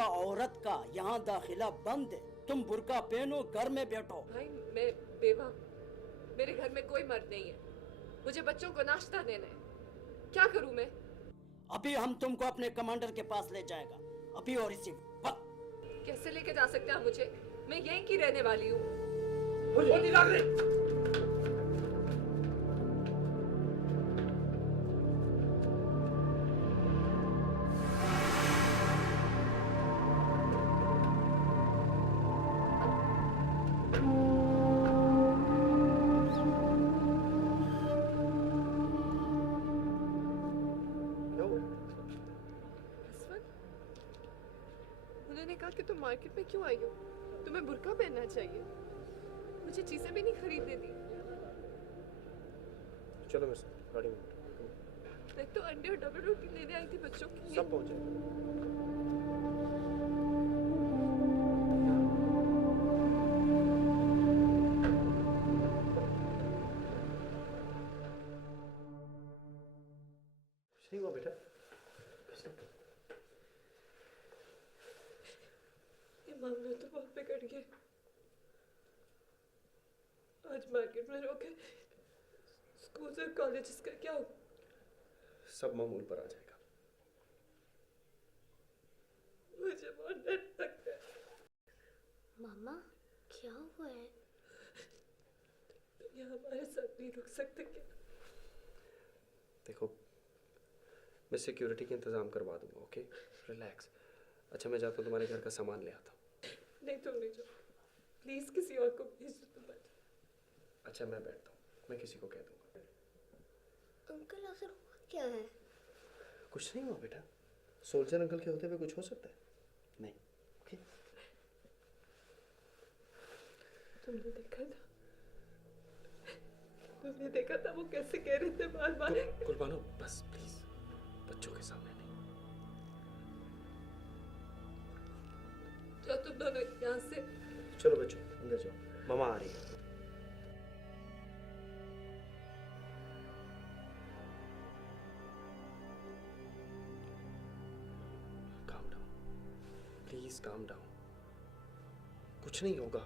बुरका औरत का यहाँ दाखिला बंद है। तुम बुरका पहनो, घर में बैठो। भाई मैं बेवा, मेरे घर में कोई मर्द नहीं है, मुझे बच्चों को नाश्ता देना है, क्या करूं मैं? अभी हम तुमको अपने कमांडर के पास ले जाएगा, अभी और इसी वक्त। कैसे लेके जा सकते हैं मुझे? मैं यहीं की रहने वाली हूँ। उन्होंने कहा कि तुम मार्केट में क्यों आई हो, तुम्हें बुर्का पहनना चाहिए। मुझे चीजें भी नहीं खरीदने दी। चलो मेरे साथ गाड़ी में। मैं तो अंडे और डबल रोटी लेने आई थी बच्चों के लिए। सब पहुंच जाएगा। कुछ नहीं हुआ बेटा, मामला तो बहुत बिगड़ गया। आज मार्केट में रोके, स्कूल और कॉलेजेस का क्या हो? सब मामूल पर आ जाएगा। मुझे बहुत डर लगता है। मामा क्या हुआ है? तुम यहाँ हमारे साथ नहीं रुक सकते क्या? देखो, मैं सिक्योरिटी का इंतजाम करवा दूंगा, ओके? रिलैक्स। अच्छा, मैं जाता हूँ, तुम्हारे घर का सामान ले आता हूँ। नहीं, तुम नहीं जाओ, प्लीज किसी और को भेज दो। तुम बैठो। अच्छा, मैं बैठता हूँ, मैं किसी को कह दूंगा। अंकल आखिर हुआ क्या है? कुछ नहीं हुआ बेटा, सोल्जर अंकल के होते हुए कुछ हो सकता है? नहीं, ओके? तुमने देखा था वो कैसे कह रहे थे बार बार। कुर्बानो, बस प्लीज, बच्चों के सामने नहीं। जो तुम दोनों यहाँ से। चलो बच्चों, अंदर जाओ, मामा आ रही है। Calm down, please calm down, कुछ नहीं होगा।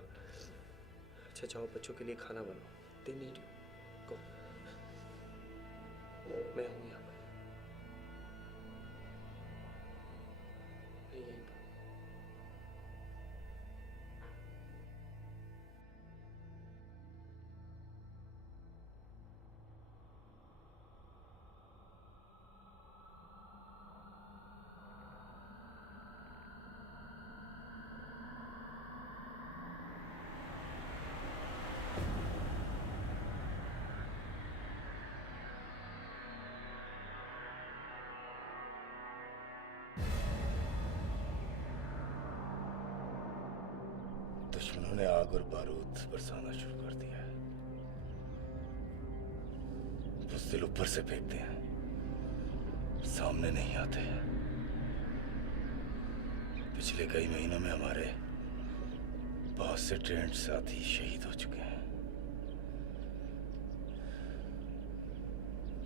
अच्छा जाओ, बच्चों के लिए खाना बनाओ, दे नीड यू, गो। मैं हूं यहाँ पर, मैं यहीं पर। दुश्मनों ने आग और बारूद बरसाना शुरू कर दिया है। बुज़दिल ऊपर से फेंकते हैं, सामने नहीं आते। पिछले कई महीनों में हमारे बहुत से ट्रेंड साथी शहीद हो चुके हैं।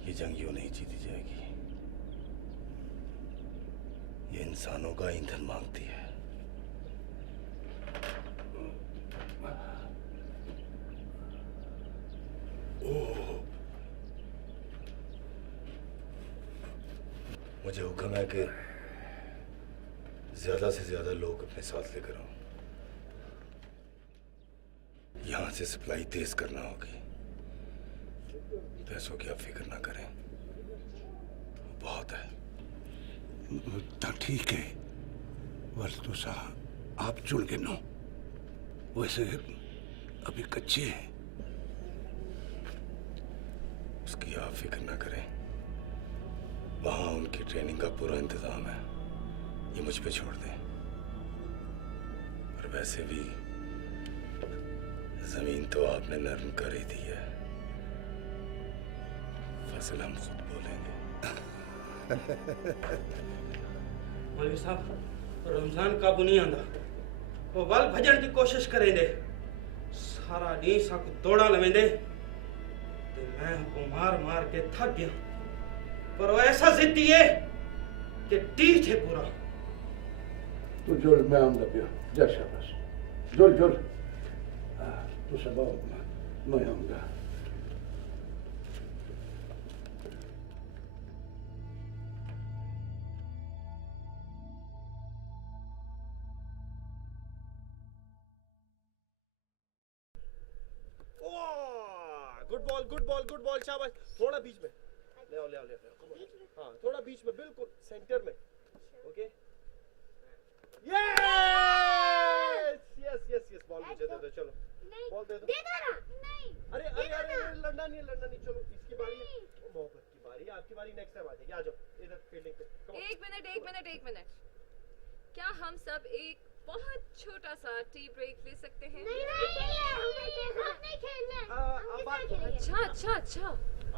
ये जंग यूं नहीं जीती जाएगी, ये इंसानों का ईंधन मांगती है। मुझे हुक्म है कि ज्यादा से ज्यादा लोग अपने साथ लेकर आओ। यहां से सप्लाई तेज करना होगी। पैसों की आप फिक्र ना करें, बहुत है। तो ठीक है, वस्तु साहब आप चुन के नो, वैसे अभी कच्चे हैं। उसकी आप फिक्र ना करें, वहां उनकी ट्रेनिंग का पूरा इंतजाम है, ये मुझ पे छोड़ दें। और वैसे भी जमीन तो आपने नरम कर ही दी है, फसल हम खुद बोलेंगे। मौलवी साहब, रमजान काबू नहीं आंदा, वो वल भजन की कोशिश करेंगे, सारा डी साकू दौड़ा लवेंदे, तो मैं को मार मार के थक गया, पर वो ऐसा जिद्दी है कि टीठ है पूरा। तू जुल मैं आऊंगा पियो जा शाबाश जुल जुल तू सब आओ मैं आऊंगा गुड बॉल शाबाश थोड़ा बीच में ले आओ हाँ थोड़ा बीच में बिल्कुल सेंटर में okay yes yes yes yes ball मुझे दे दो चलो बॉल दे दो अरे लड़ना नहीं चलो इसकी बारी है मोहब्बत की बारी है आपकी बारी नेक्स्ट टाइम आ जाएगी आ जाओ इधर फील्डिंग पे एक मिनट क्या हम सब एक बहुत छोटा सा टी ब्रेक ले सकते हैं? अच्छा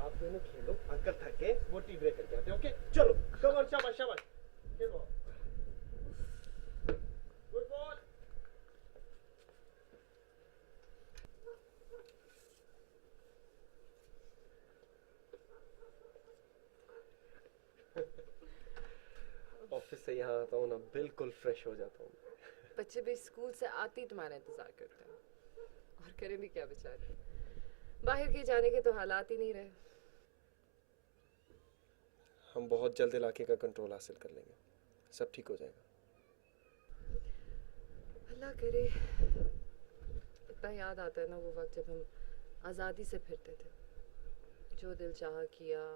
आप दोनों खेलो अंकल थके वो टी ब्रेक करके आते हैं ओके चलो कम ऑन शाबाश खेलो गुड बॉल ऑफिस से यहाँ आता हूँ ना बिल्कुल फ्रेश हो जाता हूँ बच्चे भी स्कूल से आते ही तुम्हारा इंतजार करते हैं और करें भी क्या बेचारे बाहर के जाने के तो हालात ही नहीं रहे हम बहुत जल्द इलाके का कंट्रोल हासिल कर लेंगे सब ठीक हो जाएगा अल्लाह करे इतना याद आता है ना वो वक्त जब हम आज़ादी से फिरते थे जो दिल चाह किया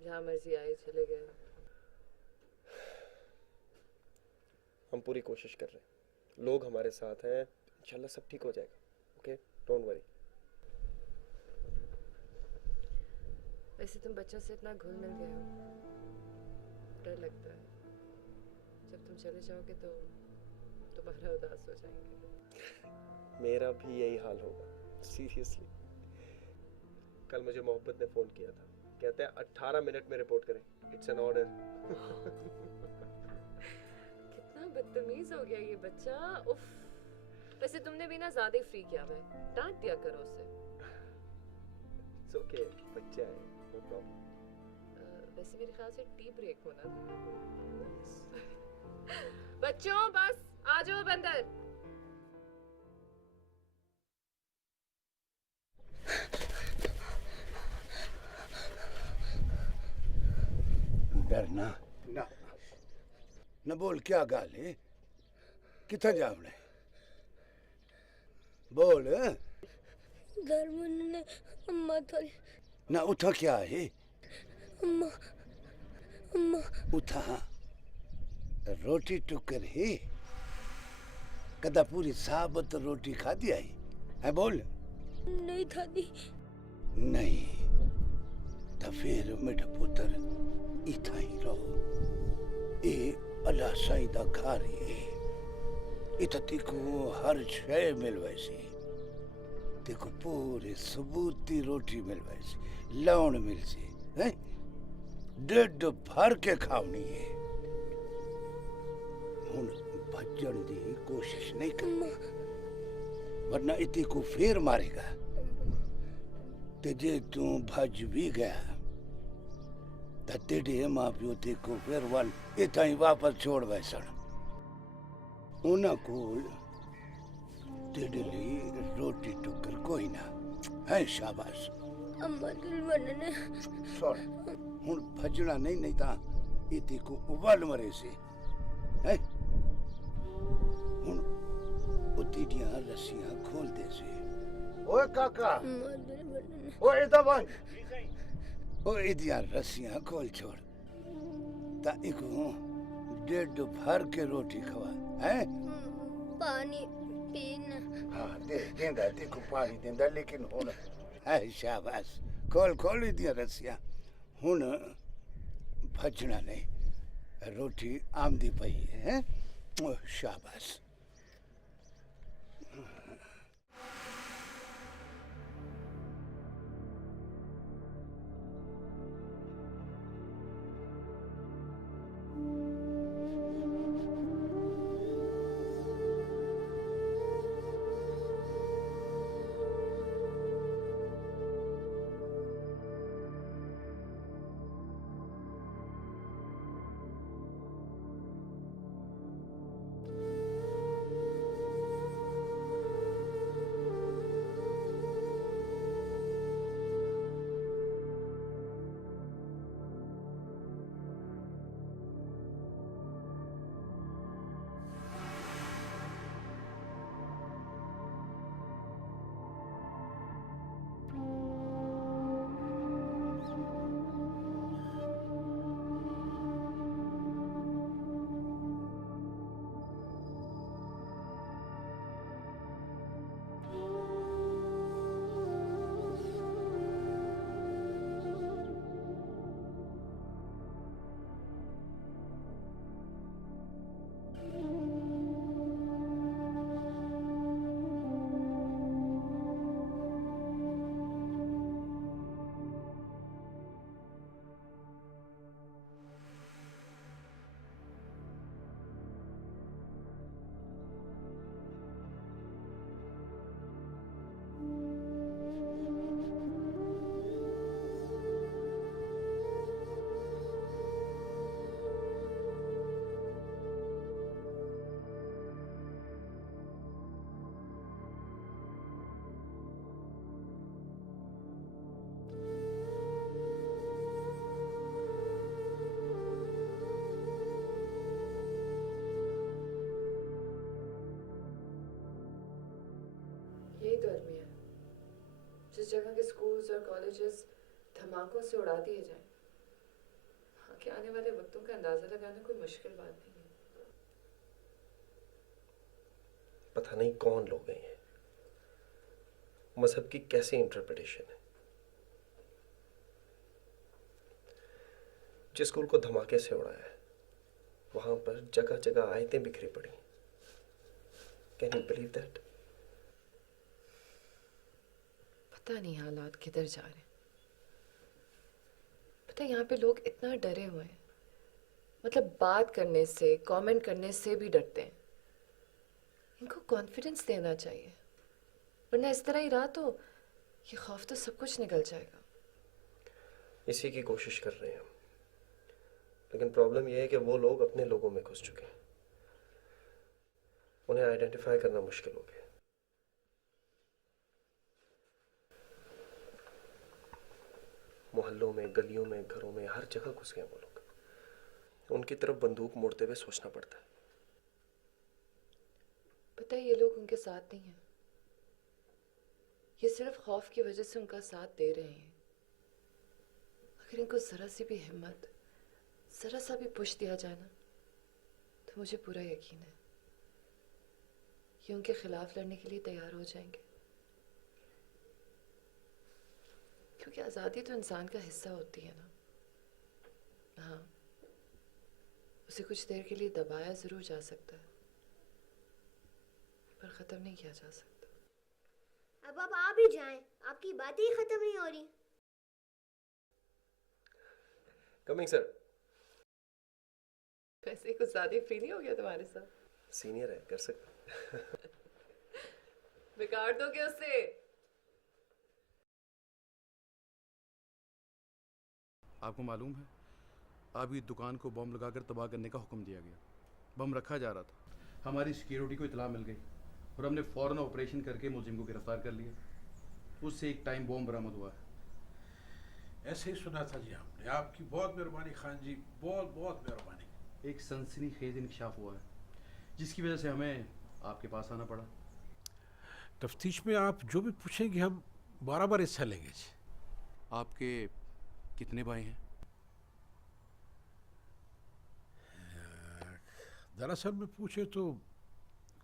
जहाँ मर्जी आए चले गए हम पूरी कोशिश कर रहे हैं लोग हमारे साथ हैं इंशाल्लाह सब ठीक हो जाएगा ओके डोंट वरी वैसे तुम बच्चों से इतना घुल मिल गए हो डर लगता है जब तुम चले जाओगे तो दोबारा उदास हो जाएंगे मेरा भी यही हाल होगा सीरियसली कल मुझे मोहब्बत ने फोन किया था कहते हैं 18 मिनट में रिपोर्ट करें इट्स एन ऑर्डर बदतमीज हो गया ये बच्चा उफ वैसे तुमने भी ना ज्यादा ही फ्री किया है डांट दिया करो उसे इट्स ओके बच्चा है नो प्रॉब्लम वैसे मेरे ख्याल से टी ब्रेक होना था बच्चों बस आ जाओ बंदर डरना ना न बोल क्या गाल है कितना जावड़े बोल धर्मन ने अम्मा थोड़ी ना उठा क्या है अम्मा उठा रोटी टुकर है कदा पूरी साबत रोटी खा दिया है बोल नहीं खादी नहीं तो फिर मेरा पुत्र इतना ही रहो ए अल्लाह साईं दा घर है इतनी को हर शय मिल वैसी देखो पूरे सबूती रोटी मिल वैसी लौण मिल सी हैं ढिड भर के खावनी है हुन भजन दी कोशिश नहीं कर वरना इतनी को फिर मारेगा ते जे तू भज भी गया तेरे माँ प्यो ते को फिर वन इतना ही वापस छोड़ वैसन उन्हें कोल तेरे लिए रोटी टुकर कोई ना है शाबाश अम्मा दिल बनने सुन हुन भजना नहीं ता इति को उबल मरे से है हुन उतिडियां रस्सियां खोल दे से ओए काका अम्मा दिल बनने ओए दबन ओ इदियां रस्सियां खोल छोड़ ता इको डेढ़ भर के रोटी खवा है पानी पीना हाँ देंदा देखो पानी देंदा लेकिन हुन है शाबाश खोल इदियां रस्सियां हुन भजना नहीं रोटी आमदी पई है शाबाश कॉलेजेस धमाकों से उड़ा दिए जाएं, आगे आने वाले वक्तों का अंदाजा लगाना कोई मुश्किल बात नहीं है। पता नहीं कौन लोग हैं ये, मजहब की कैसी इंटरप्रिटेशन है। जिस स्कूल को धमाके से उड़ाया है वहां पर जगह जगह आयतें बिखरी पड़ी। Can you believe that? पता नहीं हालात किधर जा रहे हैं। पता है यहाँ पे लोग इतना डरे हुए हैं, मतलब बात करने से, कमेंट करने से भी डरते हैं। इनको कॉन्फिडेंस देना चाहिए, वरना इस तरह ही रहा तो ये खौफ तो सब कुछ निकल जाएगा। इसी की कोशिश कर रहे हैं हम, लेकिन प्रॉब्लम यह है कि वो लोग अपने लोगों में घुस चुके हैं, उन्हें आइडेंटिफाई करना मुश्किल हो गया। मोहल्लों में, गलियों में, घरों में, हर जगह घुस गए वो लोग। उनकी तरफ बंदूक मोड़ते हुए सोचना पड़ता है। पता है ये लोग उनके साथ नहीं हैं, ये सिर्फ खौफ की वजह से उनका साथ दे रहे हैं। अगर इनको जरा सी भी हिम्मत, जरा सा भी पुश दिया जाए ना, तो मुझे पूरा यकीन है ये उनके खिलाफ लड़ने के लिए तैयार हो जाएंगे। क्योंकि आज़ादी तो इंसान का हिस्सा होती है ना। हाँ, उसे कुछ देर के लिए दबाया जरूर जा सकता है, पर खत्म नहीं किया जा सकता। अब आप आ भी जाएं, आपकी बातें ही खत्म नहीं हो रही। Coming sir. वैसे कुछ ज्यादा फ्री नहीं हो गया तुम्हारे साथ? सीनियर है, कर सकते। बिगाड़ दोगे उससे। आपको मालूम है आपकी दुकान को बम लगाकर तबाह करने का हुक्म दिया गया। बम रखा जा रहा था, हमारी सिक्योरिटी को इतला मिल गई और हमने फौरन ऑपरेशन करके मुलजिम को गिरफ्तार कर लिया। उससे एक टाइम बम बरामद हुआ है। ऐसे ही सुना था जी हमने। आपकी बहुत मेहरबानी खान जी, बहुत बहुत मेहरबानी। एक सनसनीखेज इंकशाफ हुआ है जिसकी वजह से हमें आपके पास आना पड़ा। तफ्तीश में आप जो भी पूछेंगे हम बराबर हिस्सा लेंगे जी। आपके कितने भाई हैं? दरअसल में पूछे तो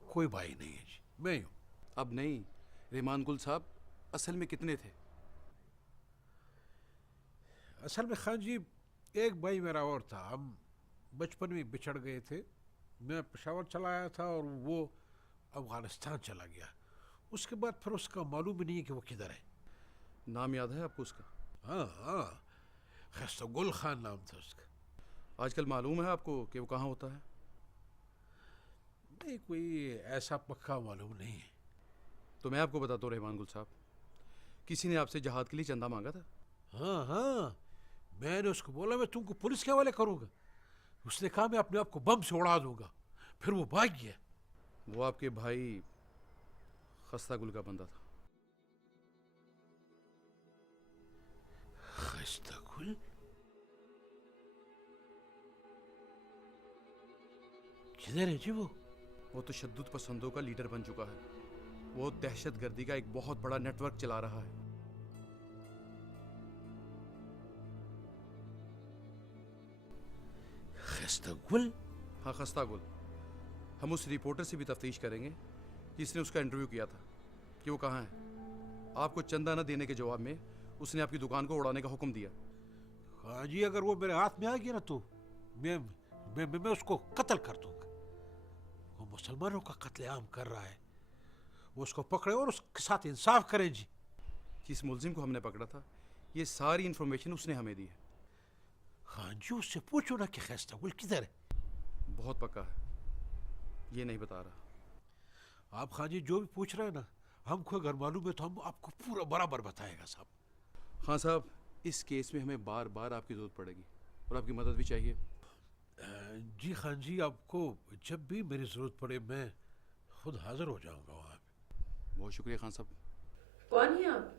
कोई भाई नहीं है जी, मैं ही हूँ। अब नहीं, रहमान गुल साहब असल में कितने थे? असल में खान जी एक भाई मेरा और था। हम बचपन में बिछड़ गए थे। मैं पेशावर चला आया था और वो अफगानिस्तान चला गया। उसके बाद फिर उसका मालूम ही नहीं है कि वो किधर है। नाम याद है आपको उसका? हाँ हाँ, खस्तगुल खान नाम था उसका। आजकल मालूम है आपको कि वो कहाँ होता है? नहीं, कोई ऐसा पक्का मालूम नहीं है। तो मैं आपको बताता हूँ रहमान गुल साहब, किसी ने आपसे जहाद के लिए चंदा मांगा था। हाँ हाँ, मैंने उसको बोला मैं तुमको पुलिस के हवाले करूँगा। उसने कहा मैं अपने आप को बम से उड़ा दूंगा। फिर वो भाग गया। वो आपके भाई खस्ता गुल का बंदा था। खस्ता गुल? किधर है जी वो? वो तशद्दुद पसंदों का लीडर बन चुका है। वो दहशतगर्दी का एक बहुत बड़ा नेटवर्क चला रहा है। खस्ता गुल? हाँ, खस्ता गुल। हम उस रिपोर्टर से भी तफ्तीश करेंगे जिसने उसका इंटरव्यू किया था कि वो कहाँ है। आपको चंदा न देने के जवाब में उसने आपकी दुकान को उड़ाने का हुक्म दिया। हाँ जी, अगर वो मेरे हाथ में आ गया ना तो मैं उसको कत्ल कर दूंगा। वो मुसलमानों का कत्लेआम कर रहा है। वो उसको पकड़े और उसके साथ इंसाफ करें जी। जिस मुलजिम को हमने पकड़ा था ये सारी इंफॉर्मेशन उसने हमें दी है। हाँ जी, उससे पूछो ना कि खस्ता गुल किधर है। बहुत पक्का है, ये नहीं बता रहा। आप खान जी जो भी पूछ रहे हैं ना, हमको अगर मालूम है तो हम आपको पूरा बराबर बताएगा साहब। हाँ साहब, इस केस में हमें बार बार आपकी जरूरत पड़ेगी और आपकी मदद भी चाहिए। जी खान जी, आपको जब भी मेरी जरूरत पड़े मैं खुद हाजिर हो जाऊंगा वहाँ पे। बहुत शुक्रिया खान साहब। कौन है आप?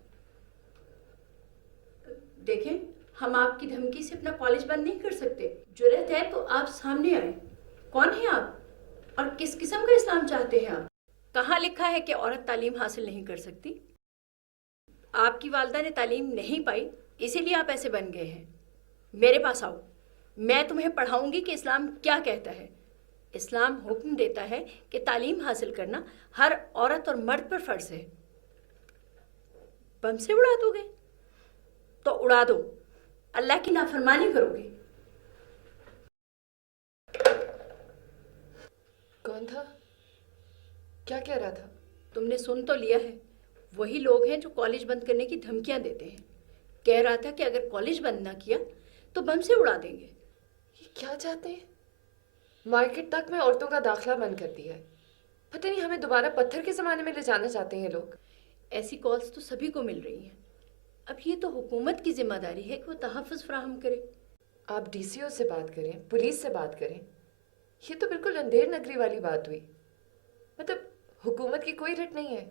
देखें, हम आपकी धमकी से अपना कॉलेज बंद नहीं कर सकते। जुर्रत है तो आप सामने आए। कौन है आप और किस किस्म का इस्लाम चाहते हैं आप? कहाँ लिखा है कि औरत तालीम हासिल नहीं कर सकती? आपकी वालदा ने तालीम नहीं पाई, इसीलिए आप ऐसे बन गए हैं। मेरे पास आओ, मैं तुम्हें पढ़ाऊंगी कि इस्लाम क्या कहता है। इस्लाम हुक्म देता है कि तालीम हासिल करना हर औरत और मर्द पर फर्ज है। बम से उड़ा दोगे तो उड़ा दो, अल्लाह की नाफरमानी करोगे। कौन था? क्या कह रहा था? तुमने सुन तो लिया है। वही लोग हैं जो कॉलेज बंद करने की धमकियां देते हैं। कह रहा था कि अगर कॉलेज बंद ना किया तो बम से उड़ा देंगे। ये क्या चाहते हैं? मार्केट तक में औरतों का दाखिला बंद कर दिया है। पता नहीं हमें दोबारा पत्थर के ज़माने में ले जाना चाहते हैं लोग। ऐसी कॉल्स तो सभी को मिल रही हैं। अब ये तो हुकूमत की जिम्मेदारी है कि वो तहफ़्फ़ुज़ फराहम करे। आप डीसीओ से बात करें, पुलिस से बात करें। ये तो बिल्कुल अंधेर नगरी वाली बात हुई। मतलब हुकूमत की कोई रट नहीं है,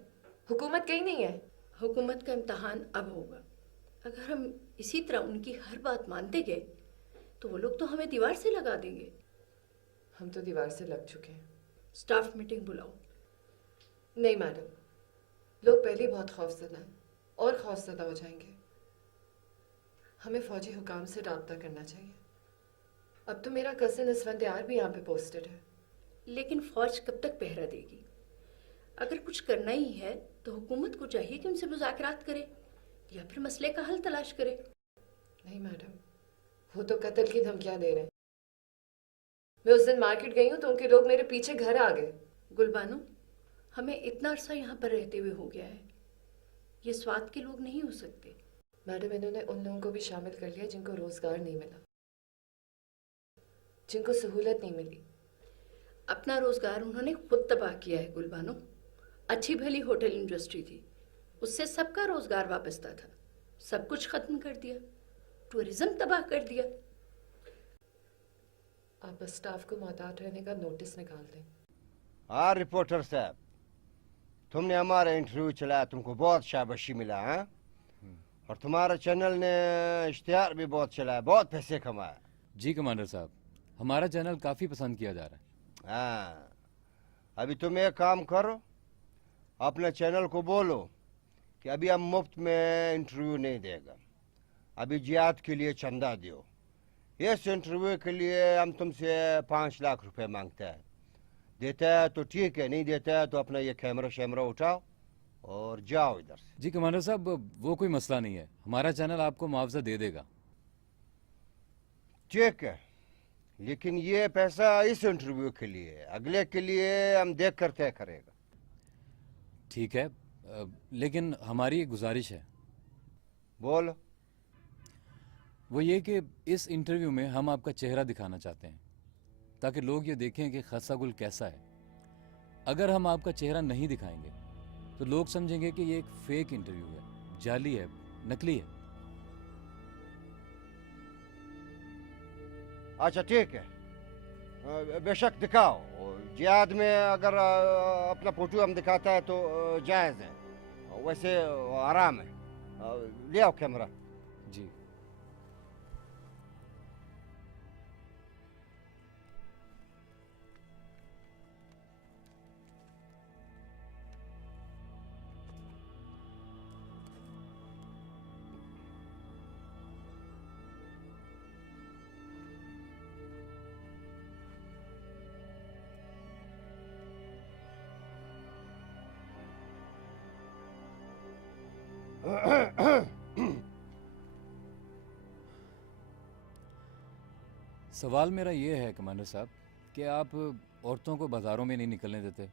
हुकूमत कहीं नहीं है। हुकूमत का इम्तहान अब होगा। अगर हम इसी तरह उनकी हर बात मानते गए तो वो लोग तो हमें दीवार से लगा देंगे। हम तो दीवार से लग चुके हैं। स्टाफ मीटिंग बुलाओ। नहीं मैडम, लोग पहले ही बहुत खौफज़दा हैं और खौफज़दा हो जाएंगे। हमें फौजी हुकाम से रब्ता करना चाहिए। अब तो मेरा कज़न इसफंदियार भी यहाँ पे पोस्टेड है। लेकिन फौज कब तक पहरा देगी? अगर कुछ करना ही है तो हुकूमत को चाहिए कि उनसे मुज़ाकरात करे या फिर मसले का हल तलाश करे। नहीं मैडम, वो तो कत्ल की धमकियाँ दे रहे हैं। मैं उस दिन मार्केट गई हूँ तो उनके लोग मेरे पीछे घर आ गए। गुलबानो, हमें इतना अरसा यहाँ पर रहते हुए हो गया है। ये स्वाद के लोग नहीं हो सकते। मैडम, इन्होंने उन लोगों को भी शामिल कर लिया जिनको रोजगार नहीं मिला, जिनको सहूलत नहीं मिली। अपना रोजगार उन्होंने खुद तबाह किया है गुलबानो। अच्छी भली होटल इंडस्ट्री थी, उससे सबका रोजगार वाबस्ता था। सब कुछ खत्म कर दिया, टूरिज्म तबाह कर दिया। आप बस स्टाफ को मोहतात रहने का नोटिस निकाल दें। हाँ रिपोर्टर साहब, तुमने हमारा इंटरव्यू चलाया, तुमको बहुत शाबाशी मिला है। और तुम्हारा चैनल ने इश्तिहार भी बहुत चलाया, बहुत पैसे कमाया। जी कमांडर साहब, हमारा चैनल काफ़ी पसंद किया जा रहा है। हाँ, अभी तुम एक काम करो, अपने चैनल को बोलो कि अभी हम मुफ्त में इंटरव्यू नहीं देगा, अभी जिहाद के लिए चंदा दो। इस इंटरव्यू के लिए हम तुमसे 5 लाख रुपए मांगते हैं। देता है तो ठीक है, नहीं देता है तो अपना ये कैमरा शैमरा उठाओ और जाओ इधर से। जी कमांडर साहब, वो कोई मसला नहीं है, हमारा चैनल आपको मुआवजा दे देगा। ठीक है, लेकिन ये पैसा इस इंटरव्यू के लिए है, अगले के लिए हम देख कर तय करेगा। ठीक है, लेकिन हमारी एक गुजारिश है। बोलो। वो ये कि इस इंटरव्यू में हम आपका चेहरा दिखाना चाहते हैं ताकि लोग ये देखें कि खस्सा गुल कैसा है। अगर हम आपका चेहरा नहीं दिखाएंगे तो लोग समझेंगे कि ये एक फेक इंटरव्यू है, जाली है, नकली है। अच्छा ठीक है, बेशक दिखाओ। जिहाद में अगर अपना फोटो हम दिखाता है तो जायज़ है, वैसे आराम है। ले आओ कैमरा। जी। सवाल मेरा ये है कमांडर साहब कि आप औरतों को बाज़ारों में नहीं निकलने देते,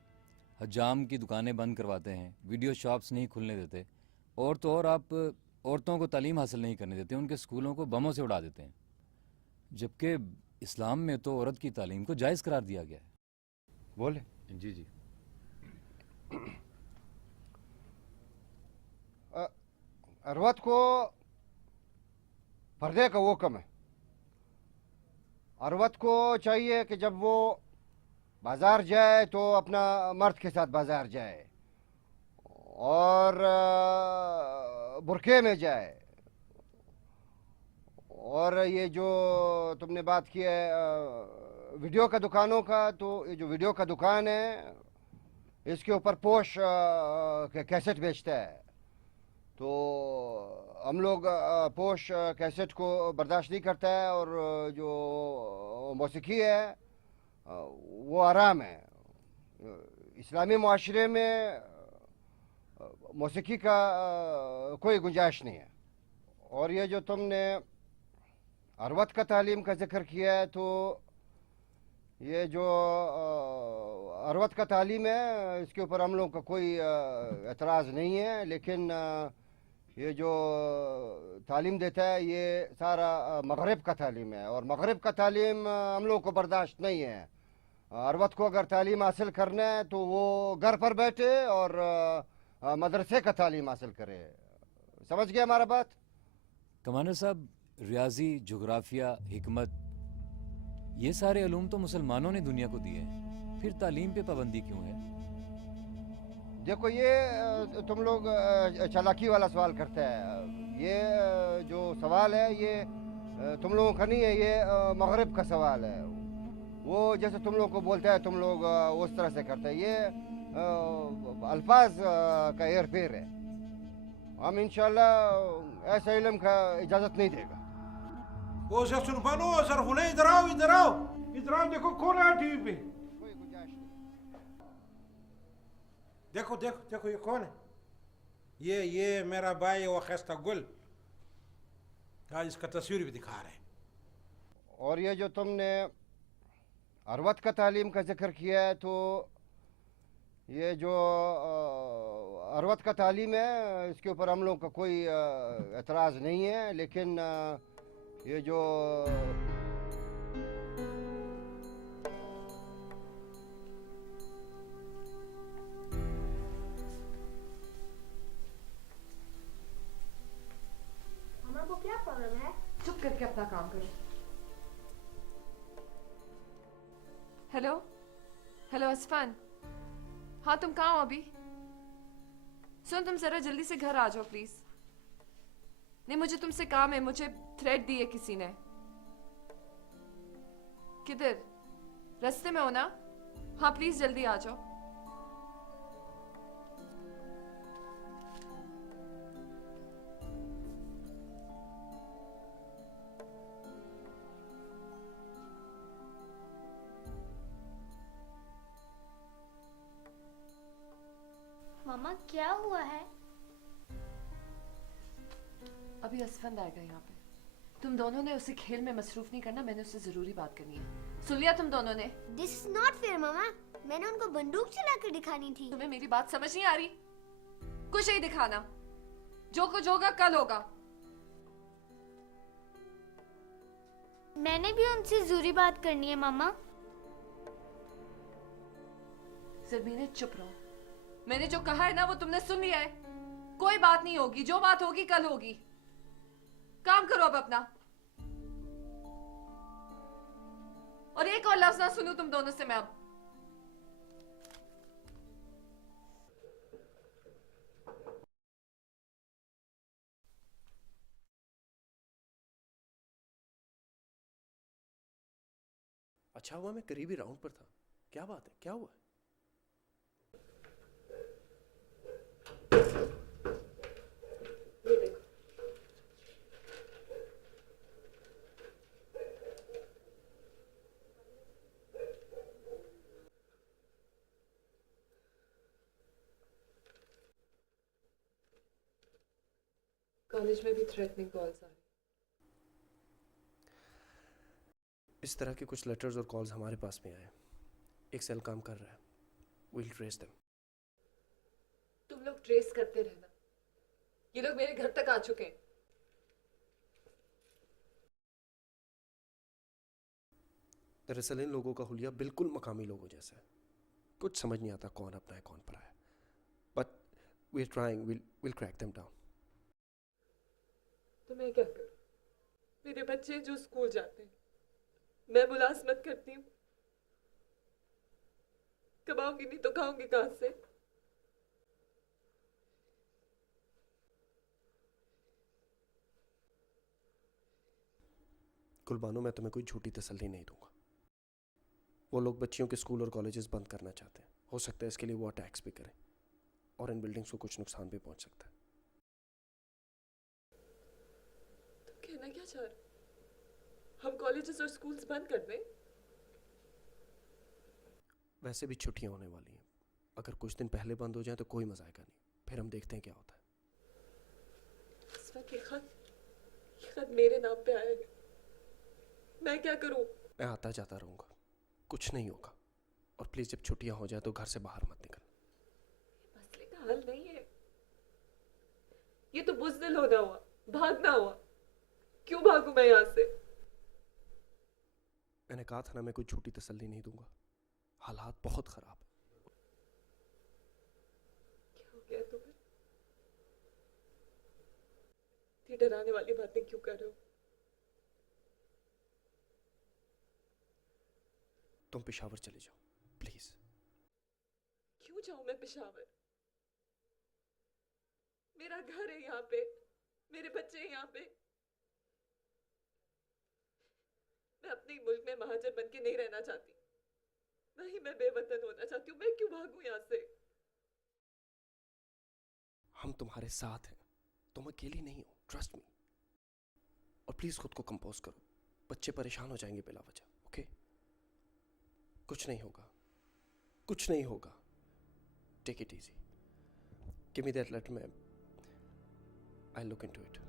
हजाम की दुकानें बंद करवाते हैं, वीडियो शॉप्स नहीं खुलने देते, और तो और आप औरतों को तालीम हासिल नहीं करने देते, उनके स्कूलों को बमों से उड़ा देते हैं, जबकि इस्लाम में तो औरत की तालीम को जायज़ करार दिया गया है। बोले। जी जी। औरत को पर्दे का वो कम है। औरत को चाहिए कि जब वो बाजार जाए तो अपना मर्द के साथ बाजार जाए और बुरके में जाए। और ये जो तुमने बात की है वीडियो का दुकानों का, तो ये जो वीडियो का दुकान है इसके ऊपर पोश कैसेट बेचता है, तो हम लोग पोश कैसेट को बर्दाश्त नहीं करता है, और जो मौसीकी है वो आराम है। इस्लामी माशरे में मौसीकी का कोई गुंजाइश नहीं है। और ये जो तुमने अरवत का तालीम का जिक्र किया है, तो ये जो अरवत का तालीम है इसके ऊपर हम लोग का कोई एतराज़ नहीं है, लेकिन ये जो तालीम देता है ये सारा मगरिब का तालीम है, और मगरिब का तालीम हम लोग को बर्दाश्त नहीं है। अरवत को अगर तालीम हासिल करना है तो वो घर पर बैठे और मदरसे का तालीम हासिल करे। समझ गया हमारा बात? कमांडर साहब, रियाजी, जोग्राफिया, हिकमत, ये सारे अलूम तो मुसलमानों ने दुनिया को दिए हैं, फिर तालीम पे पाबंदी क्यों है? देखो, ये तुम लोग चालाकी वाला सवाल करते हैं। ये जो सवाल है ये तुम लोगों का नहीं है, ये मगरिब का सवाल है। वो जैसे तुम लोग को बोलता है तुम लोग उस तरह से करते हैं। ये अल्फाज का हेर फेर है। हम इंशाल्लाह ऐसा इल्म का इजाज़त नहीं देगा। वो सुनफानो सर हुने इधर आओ, इधर आओ, इधर आओ। देखो कौन है टीवी पे? देखो देखो देखो, ये कौन है? ये मेरा भाई वो खस्ता गुल, आज इसका तस्वीर भी दिखा रहे हैं। और ये जो तुमने अरवत का तालीम का जिक्र किया है, तो ये जो अरवत का तालीम है इसके ऊपर हम लोग का कोई एतराज़ नहीं है, लेकिन ये जो मामा को क्या प्रॉब्लम है? चुप करके अपना काम करो। हेलो हेलो असफान, हाँ तुम कहाँ हो अभी? सुन, तुम जरा जल्दी से घर आ जाओ प्लीज। नहीं, मुझे तुमसे काम है, मुझे थ्रेड दी है किसी ने। किधर? रास्ते में हो ना? हाँ प्लीज जल्दी आ जाओ। मामा क्या हुआ है? अभी असफंद आएगा यहाँ पे। तुम दोनों ने उसे खेल में मसरूफ नहीं करना, मैंने उससे जरूरी बात करनी है। सुन लिया तुम दोनों ने? दिस इज नॉट फेयर मामा, मैंने उनको बंदूक चला कर दिखानी थी। तुम्हें मेरी बात समझ नहीं आ रही? कुछ नहीं दिखाना, जो कुछ होगा कल होगा। मैंने भी उनसे जरूरी बात करनी है मामा। ज़रमीने चुप रहो, मैंने जो कहा है ना वो तुमने सुन लिया है। कोई बात नहीं होगी, जो बात होगी कल होगी। काम करो अब अपना। और एक और लफ्ज ना सुनूं तुम दोनों से मैं अब। अच्छा हुआ मैं करीबी राउंड पर था। क्या बात है, क्या हुआ? ये देखो। कॉलेज में भी थ्रेटनिंग कॉल्स आ रही। इस तरह के कुछ लेटर्स और कॉल्स हमारे पास में आए। एक सेल काम कर रहा है। We'll trace them. तुम लोग ट्रेस करते रहना। ये लोग मेरे घर तक आ चुके हैं। दरअसल इन लोगों का हुलिया बिल्कुल मकामी लोगों जैसा है। कुछ समझ नहीं आता कौन अपना है कौन पराया है। But we're trying. We'll crack them down. तो मैं क्या करूं? मेरे बच्चे जो स्कूल जाते हैं, मैं मुलाजमत करती हूँ। कमाऊंगी नहीं तो खाऊंगी कहां से? कुलबानो, मैं तुम्हें कोई झूठी तसल्ली नहीं दूंगा। वो लोग बच्चियों के स्कूल और कॉलेजेस बंद करना चाहते हैं। हो सकता है इसके लिए वो अटैक्स भी करें और इन बिल्डिंग्स को कुछ नुकसान भी पहुंच सकता है। करना क्या चाह रहे हो? हम कॉलेजेस और स्कूल्स बंद कर दें? वैसे भी छुट्टियां होने वाली हैं, अगर कुछ दिन पहले बंद हो जाए तो कोई मजा आएगा नहीं, फिर हम देखते हैं क्या होता है। इस वक्त ये खत मेरे नाम पे आया है, मैं क्या करूं? मैं आता जाता रहूंगा, कुछ नहीं होगा। और प्लीज जब छुट्टियां हो जाए तो घर से बाहर मत निकल। मसले का हल नहीं है, ये तो बुज़दिल होना हुआ, भागना हुआ। क्यों भागूं मैं यहाँ से? मैंने कहा था ना, मैं कोई झूठी तसल्ली नहीं दूंगा। हालात बहुत खराब है। क्या हो गया तुम्हें? इतनी डराने वाली बातें क्यों कर रहे हो? तुम पेशावर चले जाओ प्लीज। क्यों जाऊं मैं पेशावर? मेरा घर है यहाँ पे, मेरे बच्चे हैं यहाँ पे। मैं अपने मुल्क में महाजर बन के नहीं रहना चाहती, ना ही मैं बेवतन होना चाहती हूँ। मैं क्यों भागूं यहाँ से? हम तुम्हारे साथ हैं, तुम अकेली नहीं हो, ट्रस्ट मी। और प्लीज खुद को कंपोज करो, बच्चे परेशान हो जाएंगे बिला वजह। ओके, कुछ नहीं होगा, कुछ नहीं होगा। Take it easy, give me that letter, मैं आई लुक इनटू इट।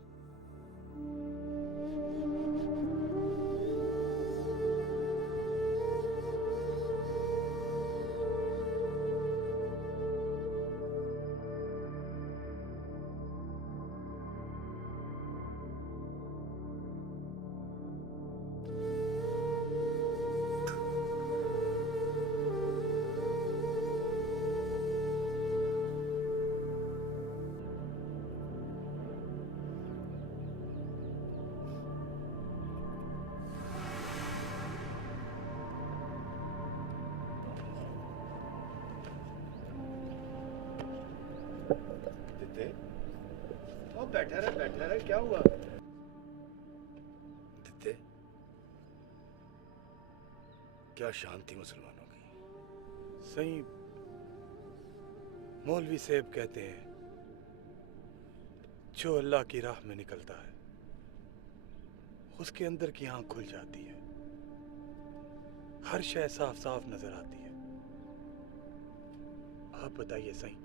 बैठा रहे, क्या हुआ? दित्ते, क्या शांति मुसलमानों की। सही मौलवी साहब कहते हैं, जो अल्लाह की राह में निकलता है उसके अंदर की आंख खुल जाती है, हर शय साफ साफ नजर आती है। आप बताइए सही,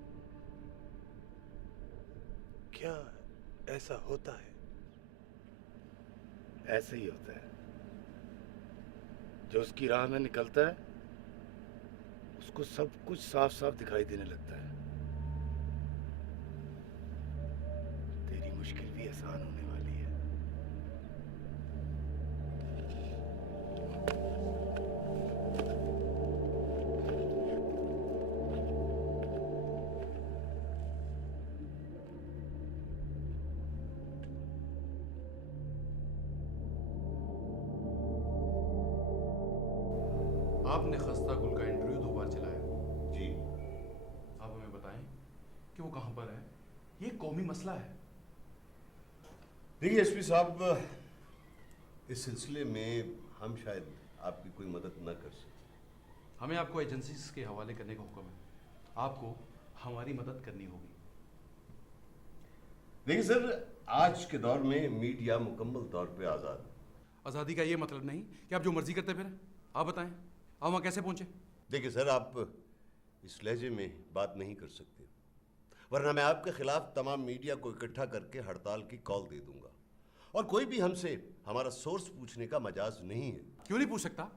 क्या ऐसा होता है? ऐसे ही होता है, जो उसकी राह में निकलता है उसको सब कुछ साफ साफ दिखाई देने लगता है। तेरी मुश्किल भी आसान होने वाली है। आपने खस्ता गुल का इंटरव्यू 2 बार चलाया जी। आप हमें बताएं कि वो कहां पर है? ये कौमी मसला है। देखिए एसपी साहब, इस सिलसिले में हम शायद आपकी कोई मदद न कर सकें। हमें आपको एजेंसीज के हवाले करने का हुक्म है, आपको हमारी मदद करनी होगी। देखिए सर, आज के दौर में मीडिया मुकम्मल तौर पे आज़ाद। आज़ादी का ये मतलब नहीं कि आप जो मर्जी करते फिरें। आप बताएं, आप वहाँ कैसे पहुँचे? देखिए सर, आप इस लहजे में बात नहीं कर सकते, वरना मैं आपके खिलाफ तमाम मीडिया को इकट्ठा करके हड़ताल की कॉल दे दूंगा। और कोई भी हमसे हमारा सोर्स पूछने का मजाज नहीं है। क्यों नहीं पूछ सकता?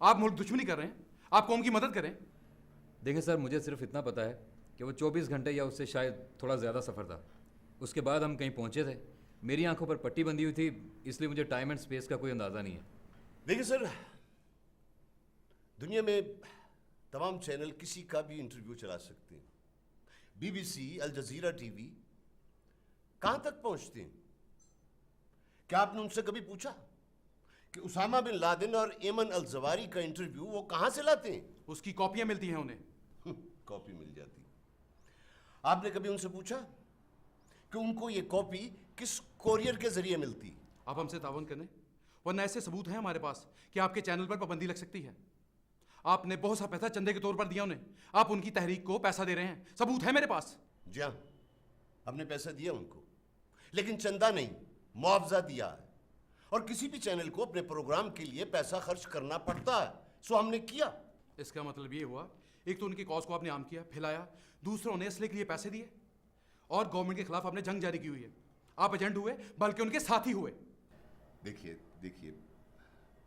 आप मुल्क दुश्मनी कर रहे हैं, आप कौम की मदद करें। देखिए सर, मुझे सिर्फ इतना पता है कि वो 24 घंटे या उससे शायद थोड़ा ज़्यादा सफ़र था। उसके बाद हम कहीं पहुँचे थे, मेरी आंखों पर पट्टी बंधी हुई थी, इसलिए मुझे टाइम एंड स्पेस का कोई अंदाज़ा नहीं है। देखिए सर, दुनिया में तमाम चैनल किसी का भी इंटरव्यू चला सकते हैं। बीबीसी, अल जजीरा टीवी कहां तक पहुंचते हैं? क्या आपने उनसे कभी पूछा कि उसामा बिन लादेन और एमन अल जवारी का इंटरव्यू वो कहां से लाते हैं? उसकी कॉपियां मिलती हैं उन्हें। कॉपी मिल जाती। आपने कभी उनसे पूछा कि उनको ये कॉपी किस कोरियर के जरिए मिलती? आप हमसे तावन करें, वरना ऐसे सबूत हैं हमारे पास कि आपके चैनल पर पाबंदी लग सकती है। आपने बहुत सा पैसा चंदे के तौर पर दिया उन्हें, आप उनकी तहरीक को पैसा दे रहे हैं, सबूत है मेरे पास। जी हाँ, हमने पैसा दिया उनको, लेकिन चंदा नहीं, मुआवजा दिया है। और किसी भी चैनल को अपने प्रोग्राम के लिए पैसा खर्च करना पड़ता है, सो हमने किया। इसका मतलब ये हुआ, एक तो उनकी कॉज को आपने आम किया, फैलाया, दूसरा उन्हें इसलिए के लिए पैसे दिए, और गवर्नमेंट के खिलाफ आपने जंग जारी की हुई है। आप एजेंट हुए, बल्कि उनके साथी हुए। देखिए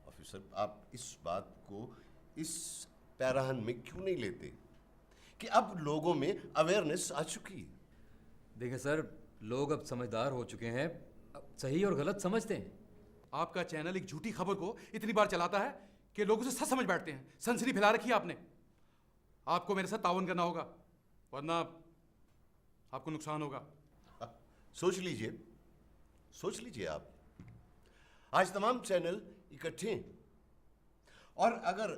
ऑफिसर, आप इस बात को इस पैराहन में क्यों नहीं लेते कि अब लोगों में अवेयरनेस आ चुकी है। देखिए सर, लोग अब समझदार हो चुके हैं, अब सही और गलत समझते हैं। आपका चैनल एक झूठी खबर को इतनी बार चलाता है कि लोग उसे सच समझ बैठते हैं। सनसनी फैला रखी है आपने। आपको मेरे साथ ताउन करना होगा, वरना आपको नुकसान होगा। सोच लीजिए आप। आज तमाम चैनल इकट्ठे हैं, और अगर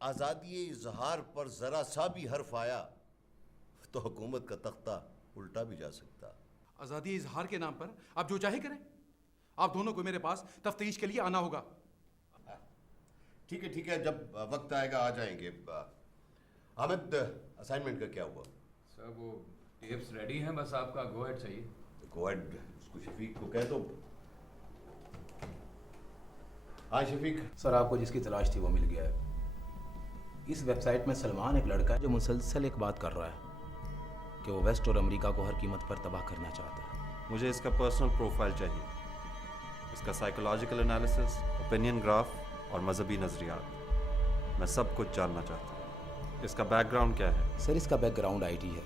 आज़ादी इजहार पर जरा सा भी हर्फ आया तो हुकूमत का तख्ता उल्टा भी जा सकता। आज़ादी इजहार के नाम पर आप जो चाहे करें। आप दोनों को मेरे पास तफ्तीश के लिए आना होगा। ठीक है, जब वक्त आएगा आ जाएंगे। अहमद, असाइनमेंट का क्या हुआ? सर वो टेप्स रेडी हैं, बस आपका गो हेड चाहिए। गो हेड उसको शफीक को कह दो। हाँ शफीक। सर, आपको जिसकी तलाश थी वो मिल गया है। इस वेबसाइट में सलमान एक लड़का है जो मुसलसल एक बात कर रहा है कि वो वेस्ट और अमेरिका को हर कीमत पर तबाह करना चाहता है। मुझे इसका पर्सनल प्रोफाइल चाहिए, इसका साइकोलॉजिकल एनालिसिस, ओपिनियन ग्राफ और मजहबी नज़रियात। मैं सब कुछ जानना चाहता हूँ। इसका बैकग्राउंड क्या है? सर, इसका बैकग्राउंड आईटी है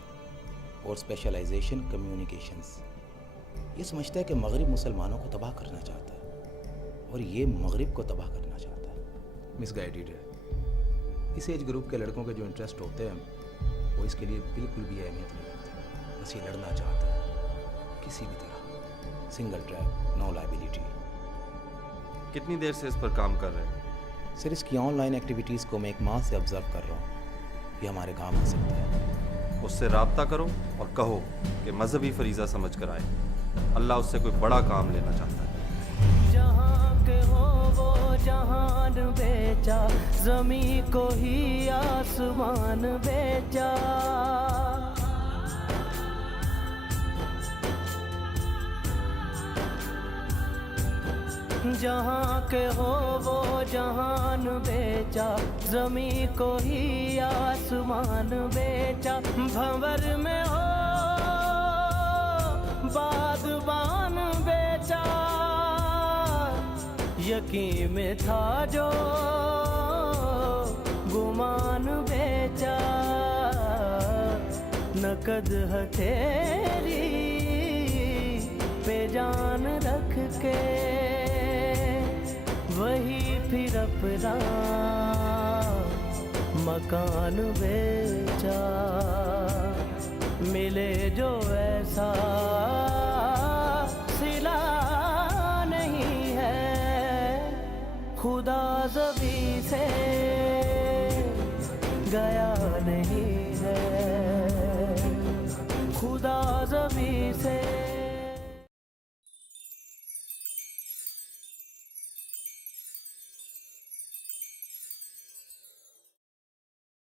और स्पेशलाइजेशन कम्युनिकेशंस। ये समझता है कि मगरिब मुसलमानों को तबाह करना चाहता है और ये मगरिब को तबाह करना चाहता है। मिसगाइडेड है। इस एज ग्रुप के लड़कों के जो इंटरेस्ट होते हैं वो इसके लिए बिल्कुल भी अहमियत नहीं रखते। बस ये लड़ना चाहता है किसी भी तरह, सिंगल ट्रैक, नो लायबिलिटी। कितनी देर से इस पर काम कर रहे हैं? सर, इसकी ऑनलाइन एक्टिविटीज़ को मैं एक माह से ऑब्जर्व कर रहा हूँ। ये हमारे काम आ सकता है। उससे राब्ता करो और कहो कि मजहबी फरीज़ा समझ कर आए। अल्लाह उससे कोई बड़ा काम लेना चाहता है। जहाँ के हो वो जहान बेचा, ज़मी को ही आसमान बेचा। जहाँ के हो वो जहान बेचा, ज़मी को ही आसमान बेचा। भंवर में हो बागबान बेचा, यकीन में था जो गुमान बेचा। नकद हथेली पे जान रख के वही फिर अपना मकान बेचा। मिले जो ऐसा सिला नहीं है, खुदा ज़बी से गया नहीं है, खुदा ज़बी से